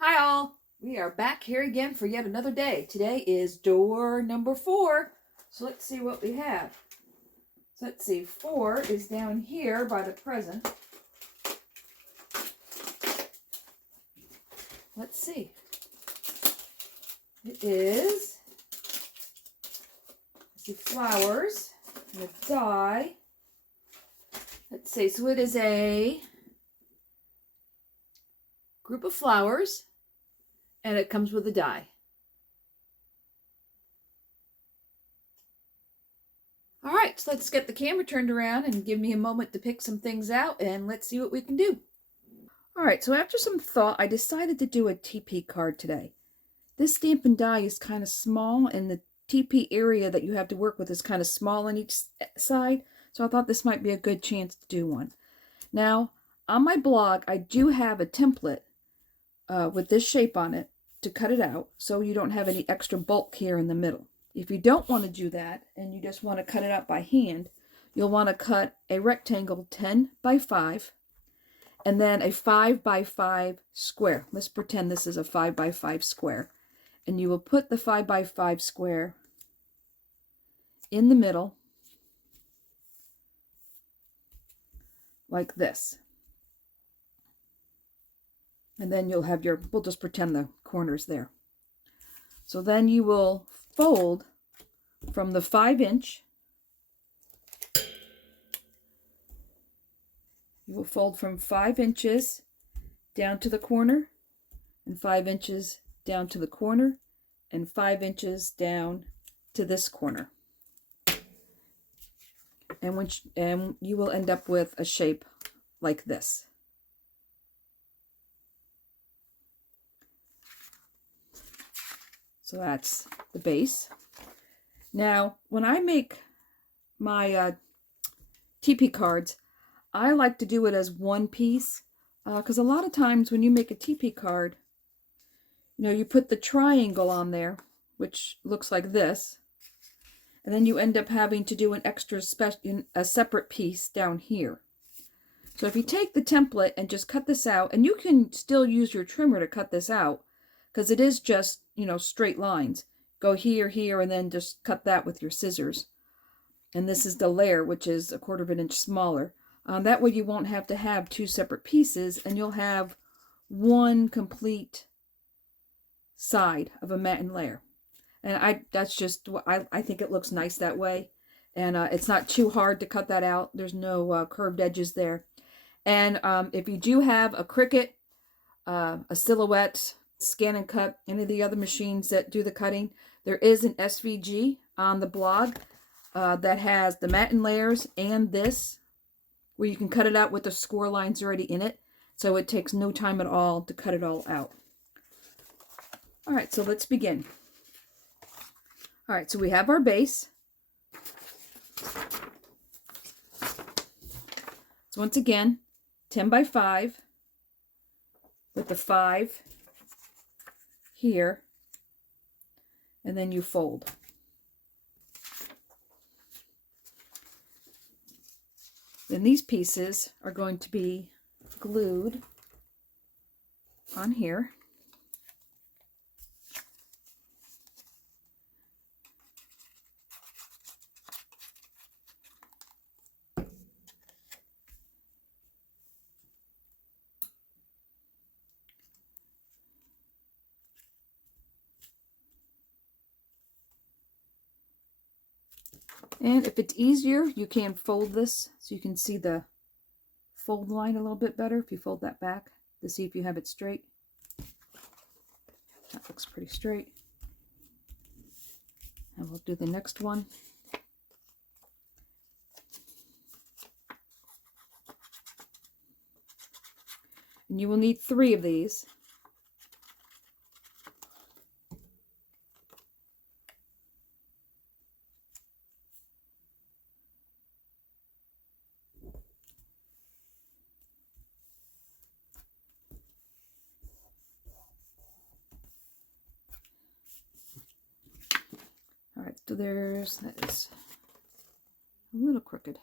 Hi all! We are back here again for yet another day. Today is door number 4. So let's see what we have. So let's see, 4 is down here by the present. Let's see. It is, let's see, flowers and a die. Let's see, so it is a group of flowers and it comes with a die. All right, so let's get the camera turned around and give me a moment to pick some things out and let's see what we can do. All right, so after some thought, I decided to do a Tepee card today. This Stampin' Die is kind of small and the Tepee area that you have to work with is kind of small on each side. So I thought this might be a good chance to do one. Now, on my blog, I do have a template with this shape on it to cut it out so you don't have any extra bulk here in the middle. If you don't want to do that and you just want to cut it out by hand, you'll want to cut a rectangle 10 by 5 and then a 5 by 5 square. Let's pretend this is a 5 by 5 square. And you will put the 5 by 5 square in the middle like this. And then you'll have your, we'll just pretend the corners there. So then you will fold from the 5-inch. You will fold from 5 inches down to the corner and 5 inches down to the corner and 5 inches down to this corner. And you will end up with a shape like this. So that's the base. Now, when I make my Tepee cards, I like to do it as one piece because a lot of times when you make a Tepee card, you know, you put the triangle on there, which looks like this, and then you end up having to do an extra a separate piece down here. So if you take the template and just cut this out, and you can still use your trimmer to cut this out, because it is just, you know, straight lines. Go here, here, and then just cut that with your scissors. And this is the layer, which is 1/4 of an inch smaller. That way you won't have to have 2 separate pieces, and you'll have one complete side of a matten layer. And that's just, I think it looks nice that way. And it's not too hard to cut that out. There's no curved edges there. And if you do have a Cricut, a Silhouette, Scan and Cut, any of the other machines that do the cutting, there is an SVG on the blog that has the matten layers and this, where you can cut it out with the score lines already in it. So it takes no time at all to cut it all out. All right, so let's begin. All right, so we have our base. So once again, 10 by 5 with the 5 here, and then you fold. Then these pieces are going to be glued on here. And if it's easier, you can fold this so you can see the fold line a little bit better if you fold that back to see if you have it straight. That looks pretty straight. And we'll do the next one. And you will need 3 of these. All right, so that is a little crooked.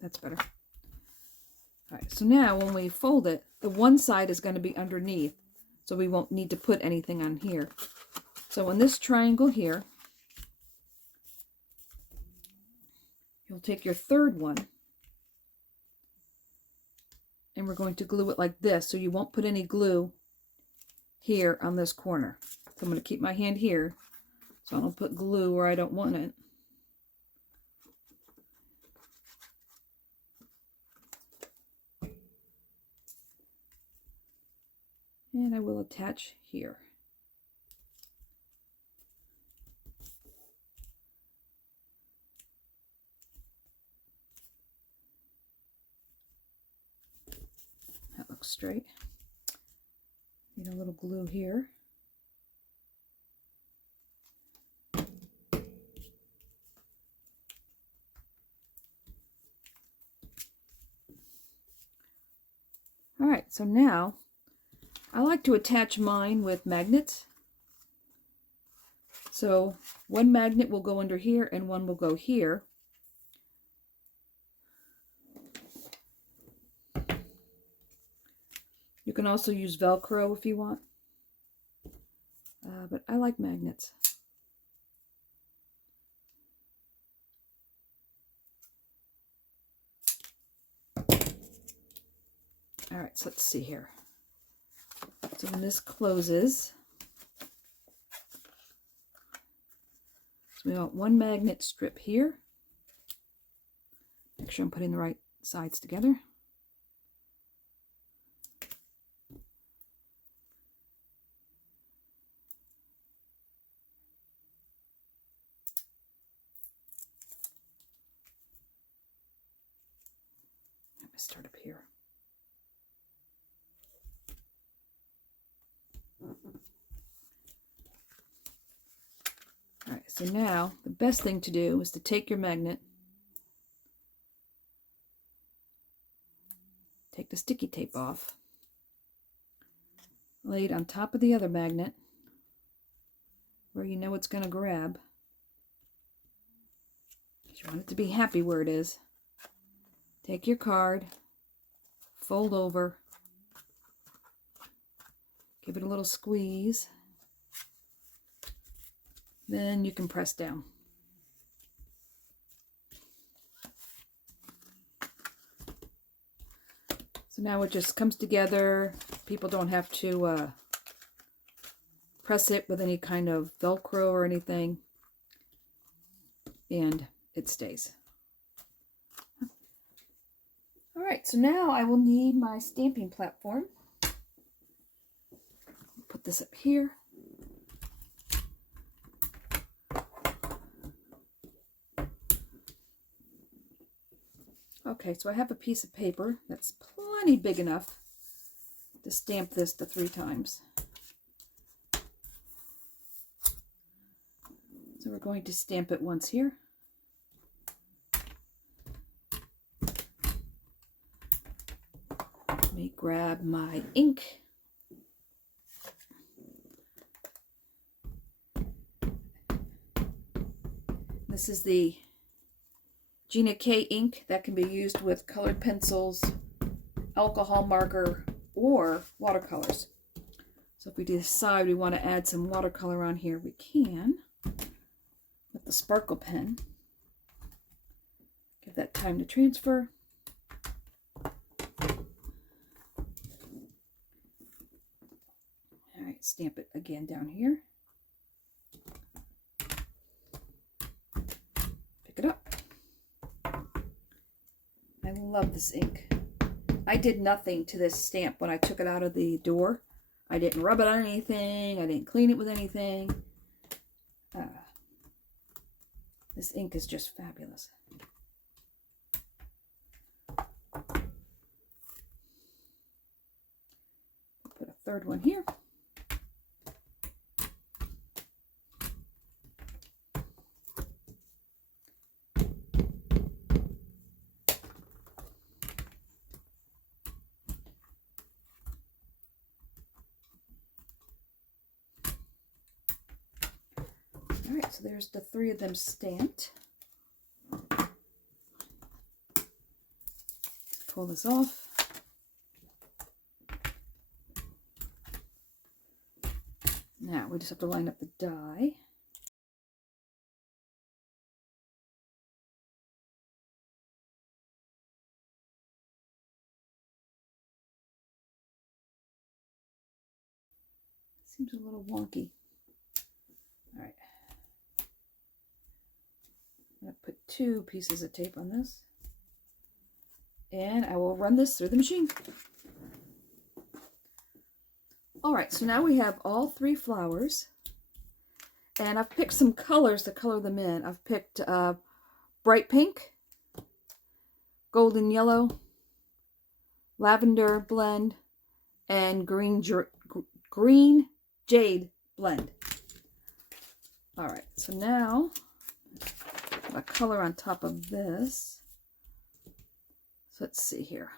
that's better. All right, so now when we fold it, the one side is going to be underneath, so we won't need to put anything on here. So in this triangle here, you'll take your third one, and we're going to glue it like this, so you won't put any glue here on this corner. So I'm going to keep my hand here, so I don't put glue where I don't want it. And I will attach here. That looks straight. Need a little glue here. All right, so now I like to attach mine with magnets. So one magnet will go under here and one will go here. You can also use Velcro if you want, but I like magnets. All right, so let's see here. So when this closes, so we want one magnet strip here. Make sure I'm putting the right sides together. Let me start up here. All right, so now the best thing to do is to take your magnet, take the sticky tape off, lay it on top of the other magnet where you know it's going to grab. You want it to be happy where it is. Take your card, fold over, give it a little squeeze, then you can press down. So now it just comes together. People don't have to press it with any kind of Velcro or anything, and it stays. All right, so now I will need my stamping platform. Put this up here. Okay, so I have a piece of paper that's plenty big enough to stamp this to 3 times. So we're going to stamp it once here. Let me grab my ink. This is the Gina K ink that can be used with colored pencils, alcohol marker, or watercolors. So if we decide we want to add some watercolor on here, we can with the sparkle pen. Give that time to transfer. All right, stamp it again down here. Pick it up. I love this ink. I did nothing to this stamp when I took it out of the door. I didn't rub it on anything. I didn't clean it with anything. This ink is just fabulous. Put a third one here. All right, so there's the 3 of them stamped. pull this off. Now we just have to line up the die. Seems a little wonky. All right. I'm going to put 2 pieces of tape on this. And I will run this through the machine. All right, so now we have all 3 flowers. And I've picked some colors to color them in. I've picked bright pink, golden yellow, lavender blend, and green jade blend. All right, so now a color on top of this. So let's see here.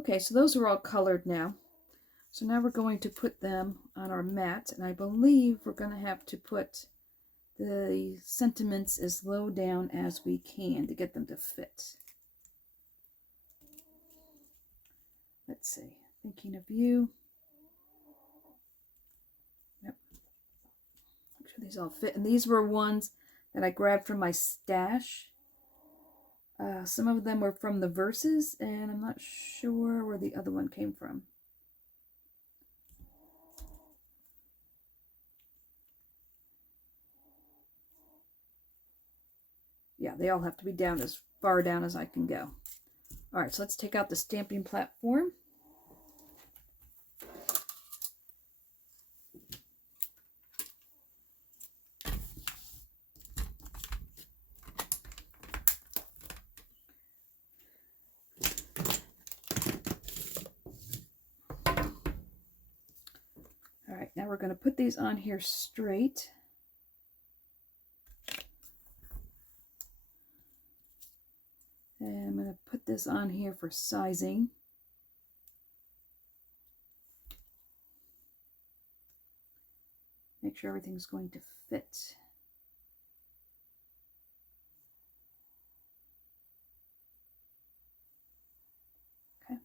Okay, so those are all colored now. So now we're going to put them on our mat, and I believe we're going to have to put the sentiments as low down as we can to get them to fit. Let's see, thinking of you. Yep. Make sure these all fit. And these were ones that I grabbed from my stash. Some of them were from the verses, and I'm not sure where the other one came from. Yeah, they all have to be down as far down as I can go. All right, so let's take out the stamping platform. All right, now we're going to put these on here straight. And I'm going to put this on here for sizing. Make sure everything's going to fit. Okay.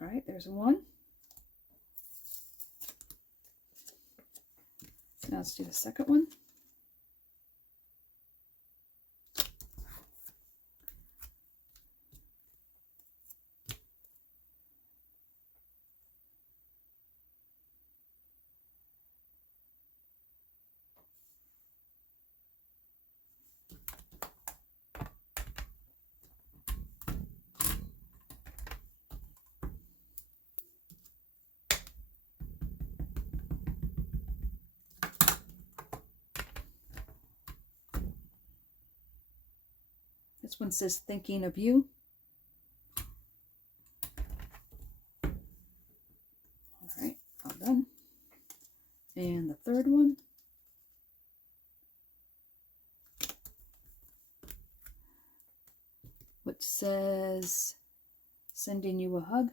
All right, there's one. Now let's do the second one. This one says thinking of you. All right, all done. And the third one. Which says sending you a hug.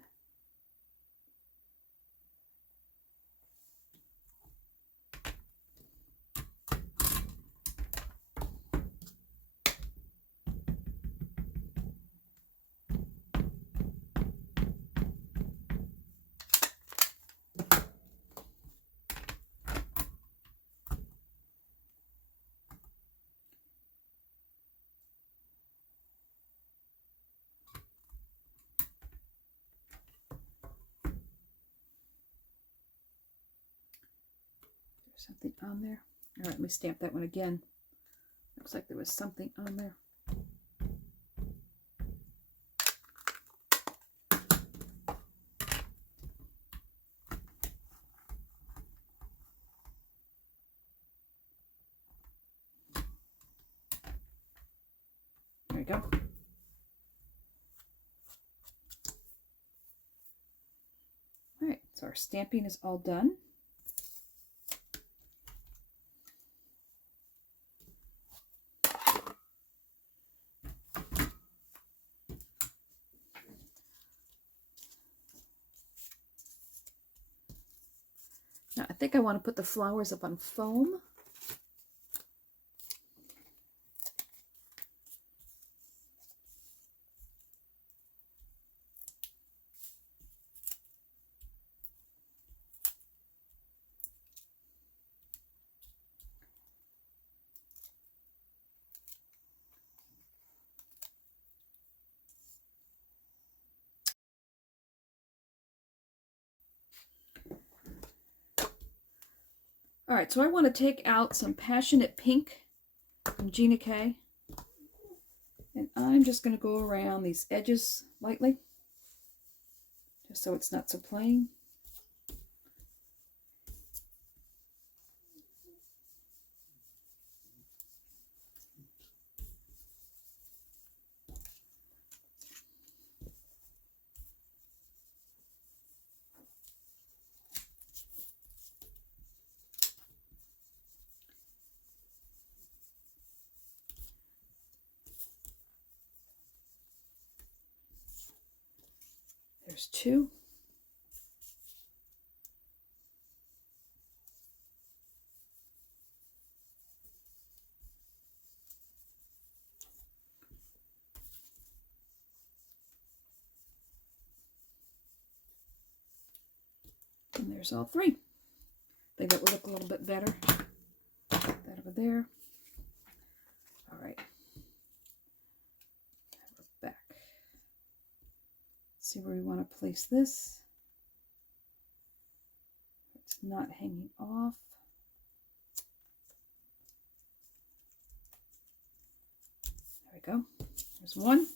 Something on there. All right, let me stamp that one again. Looks like there was something on there. There we go. All right, so our stamping is all done. Now I think I want to put the flowers up on foam. All right, so I want to take out some Passionate Pink from Gina K. And I'm just going to go around these edges lightly, just so it's not so plain. There's two. And there's all three. I think that would look a little bit better. Put that over there. All right. Back. See where we want to place this. It's not hanging off. There we go. There's one.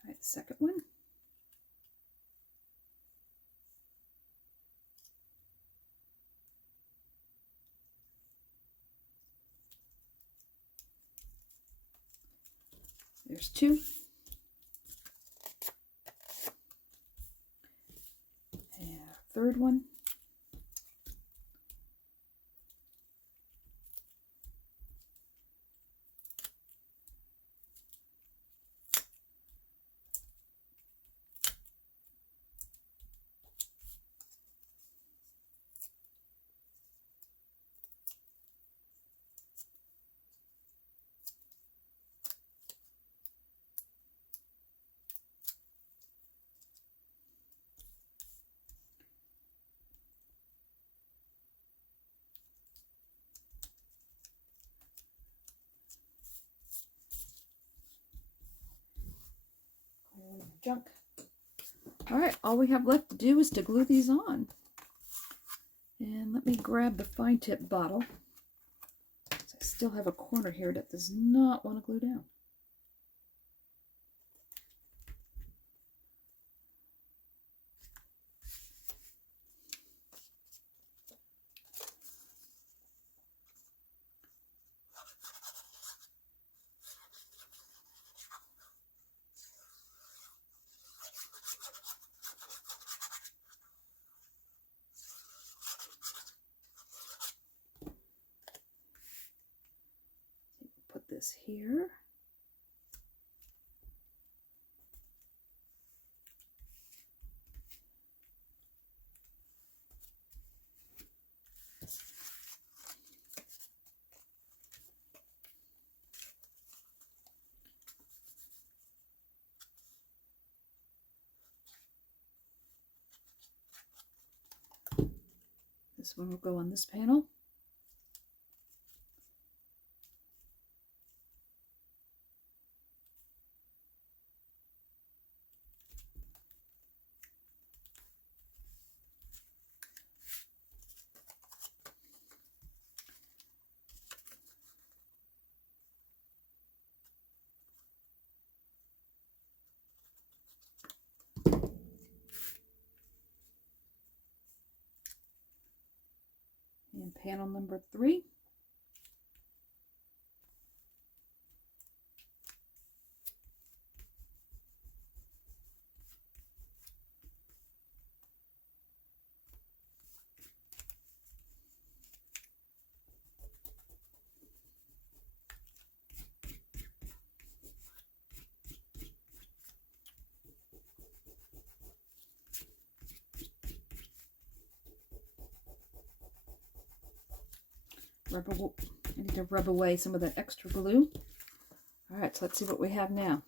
All right, the second one. There's two. And third one. Junk. All right, all we have left to do is to glue these on. And let me grab the fine tip bottle. I still have a corner here that does not want to glue down. Put this here. This one will go on this panel. And panel number 3. I need to rub away some of that extra glue. All right, so let's see what we have now.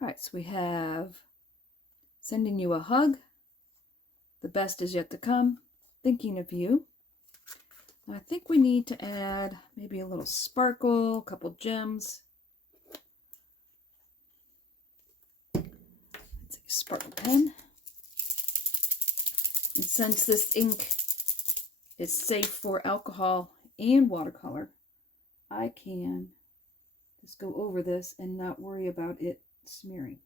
All right, so we have sending you a hug. The best is yet to come. Thinking of you. I think we need to add maybe a little sparkle, a couple gems. Let's see, sparkle pen. And since this ink is safe for alcohol and watercolor, I can just go over this and not worry about it smearing.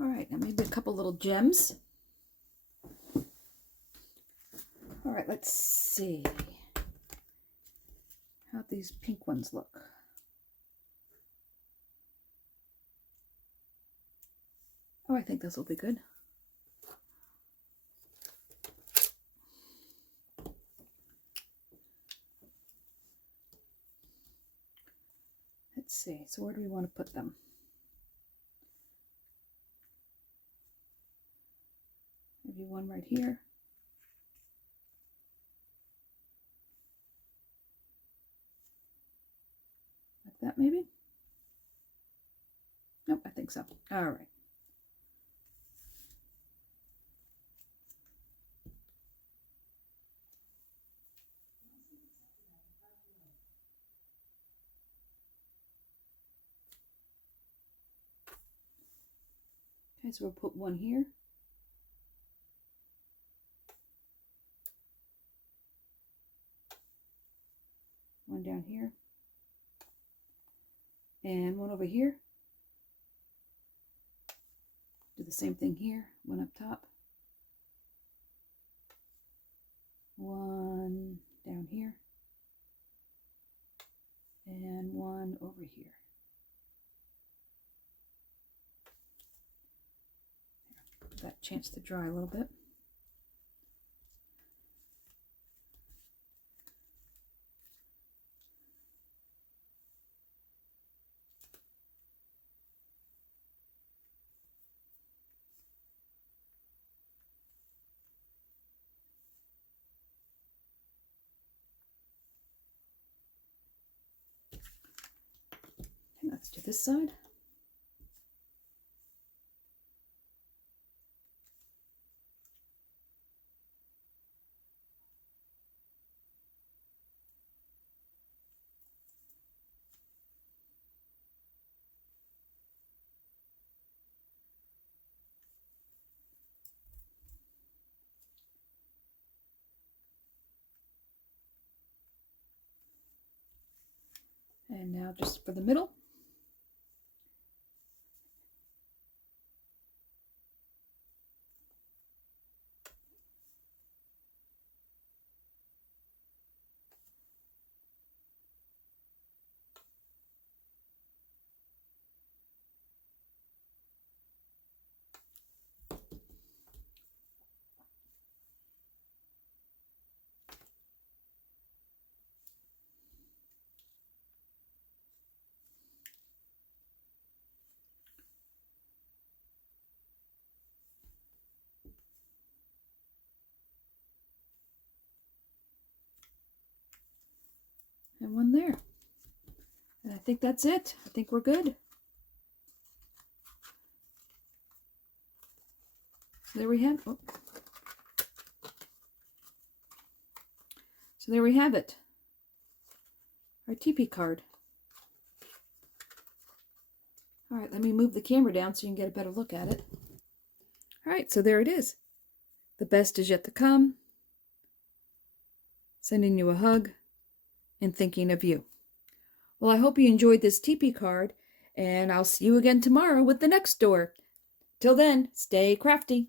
All right, now maybe a couple little gems. All right, let's see how these pink ones look. Oh, I think this will be good. Let's see, so where do we want to put them? Maybe one right here. Like that, maybe? Nope, I think so. All right. Okay, so we'll put one here. One down here. And one over here. Do the same thing here. One up top. One down here. And one over here. Give that a chance to dry a little bit. And let's do this side. And now just for the middle. And one there. And I think that's it. I think we're good. So there we have. Oh. So there we have it. Our Tepee card. All right, let me move the camera down so you can get a better look at it. All right, so there it is. The best is yet to come. Sending you a hug and thinking of you. Well, I hope you enjoyed this Tepee card, and I'll see you again tomorrow with the next door. Till then, stay crafty.